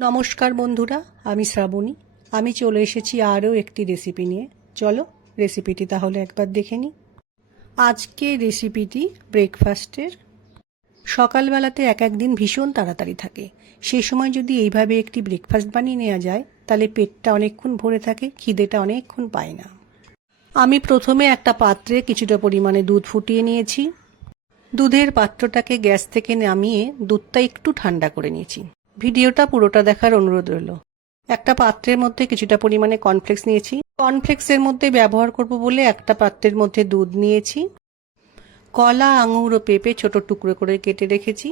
নমস্কার বন্ধুরা, আমি শ্রাবণী। আমি চলে এসেছি আরও একটি রেসিপি নিয়ে। চলো রেসিপিটি তাহলে একবার দেখে নিই। আজকে রেসিপিটি ব্রেকফাস্টের। সকালবেলাতে এক একদিন ভীষণ তাড়াতাড়ি থাকে, সেই সময় যদি এইভাবে একটি ব্রেকফাস্ট বানিয়ে নেওয়া যায় তাহলে পেটটা অনেকক্ষণ ভরে থাকে, খিদেটা অনেকক্ষণ পায় না। আমি প্রথমে একটা পাত্রে কিছুটা পরিমাণে দুধ ফুটিয়ে নিয়েছি। দুধের পাত্রটাকে গ্যাস থেকে নামিয়ে দুধটা একটু ঠান্ডা করে নিয়েছি। ভিডিওটা পুরোটা দেখার অনুরোধ রইল। একটা পাত্রের মধ্যে কিছুটা পরিমাণে কর্নফ্লেক্স নিয়েছি। কর্নফ্লেক্সের মধ্যে ব্যবহার করব বলে একটা পাত্রের মধ্যে দুধ নিয়েছি। কলা, আঙুর ও পেঁপে ছোট টুকরো করে কেটে রেখেছি।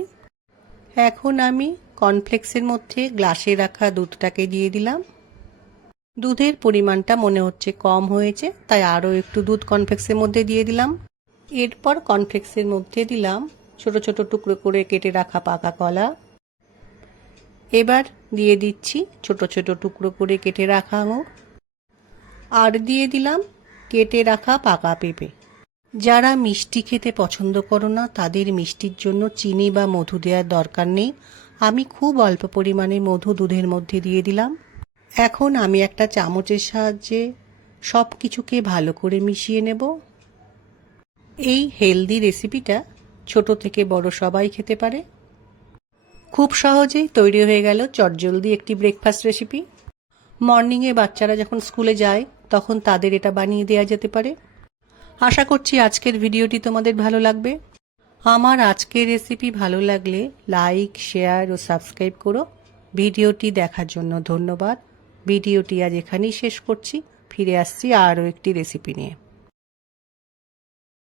এখন আমি কর্নফ্লেক্সের মধ্যে গ্লাসে রাখা দুধটাকে দিয়ে দিলাম। দুধের পরিমাণটা মনে হচ্ছে কম হয়েছে, তাই আরও একটু দুধ কর্নফ্লেক্সের মধ্যে দিয়ে দিলাম। এরপর কর্নফ্লেক্সের মধ্যে দিলাম ছোট ছোট টুকরো করে কেটে রাখা পাকা কলা। এবার দিয়ে দিচ্ছি ছোট ছোট টুকরো করে কেটে রাখা আঙুর, আর দিয়ে দিলাম কেটে রাখা পাকা পেঁপে। যারা মিষ্টি খেতে পছন্দ করো না তাদের মিষ্টির জন্য চিনি বা মধু দেওয়ার দরকার নেই। আমি খুব অল্প পরিমাণে মধু দুধের মধ্যে দিয়ে দিলাম। এখন আমি একটা চামচের সাহায্যে সব কিছুকে ভালো করে মিশিয়ে নেব। এই হেলদি রেসিপিটা ছোট থেকে বড় সবাই খেতে পারে। খুব সহজেই তৈরি হয়ে গেল চটজলদি একটি ব্রেকফাস্ট রেসিপি। মর্নিংয়ে বাচ্চারা যখন স্কুলে যায় তখন তাদের এটা বানিয়ে দেওয়া যেতে পারে। আশা করছি আজকের ভিডিওটি তোমাদের ভালো লাগবে। আমার আজকের রেসিপি ভালো লাগলে লাইক, শেয়ার ও সাবস্ক্রাইব করো। ভিডিওটি দেখার জন্য ধন্যবাদ। ভিডিওটি আজ এখানেই শেষ করছি। ফিরে আসছি আরও একটি রেসিপি নিয়ে।